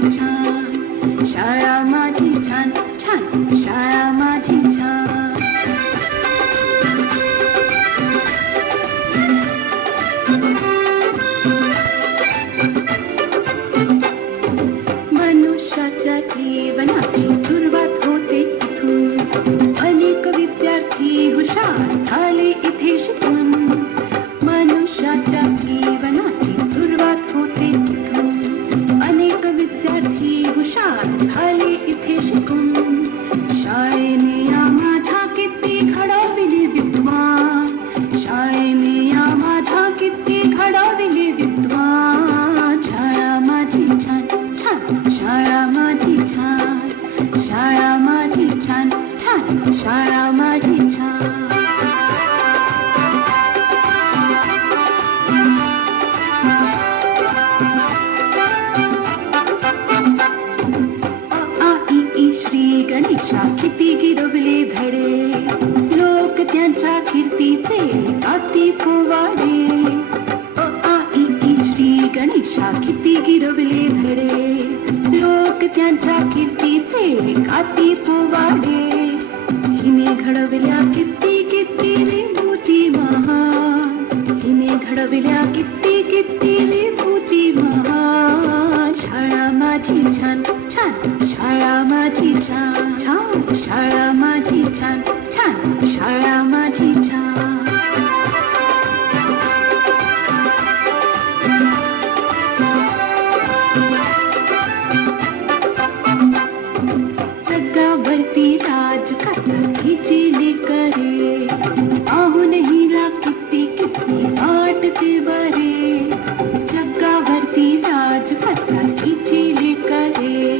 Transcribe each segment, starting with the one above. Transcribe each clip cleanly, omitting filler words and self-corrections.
माझी छान, शाळा माझी छान छान, शाळा माझी छान. मनुष्याच्या जीवनाची सुरुवात होते इथून, अनेक विद्यार्थी हुशार झाले इथे शिकून. मनुष्याच्या जीवनाची सुरुवात होते इथून, अनेक विद्यार्थी हुशार झाले इथे शिकून. शाळेने माझ्या किती घडविले विद्वान, शाळेने माझ्या किती घडविले विद्वान. शाळा माझी छान छान, शाळा माझी छान, शाळा माझी छान छान, शाळा माझी छान. श्री गणेशा किती गिरवले धडे, लोक त्यांच्या कीर्तीचे गाती पोवाडे. श्री गणेशा किती गिरवले धडे, लोक त्यांच्या कीर्तीचे गाती पोवाडे. हिने घडवल्या किती किती विभूती महान, हिने घडवल्या किती किती विभूती महान. शाळा माझी छान छान, शाळा माझी छान छान, शाळा माझी छान छान, शाळा माझी छान. जगावरती राज हिची लेकरे, पाहून हिला किती किती वाटते बरे. जगावरती राज हिची लेकरे,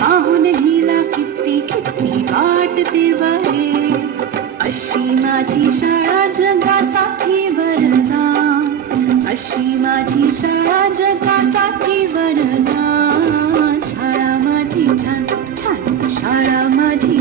पाहून हिला किती किती वाटते बरे. अशी माझी शाळा जगासाठी वरदान, अशी माझी शाळा जगासाठी वरदान. शाळा माझी छान छान, शाळा माझी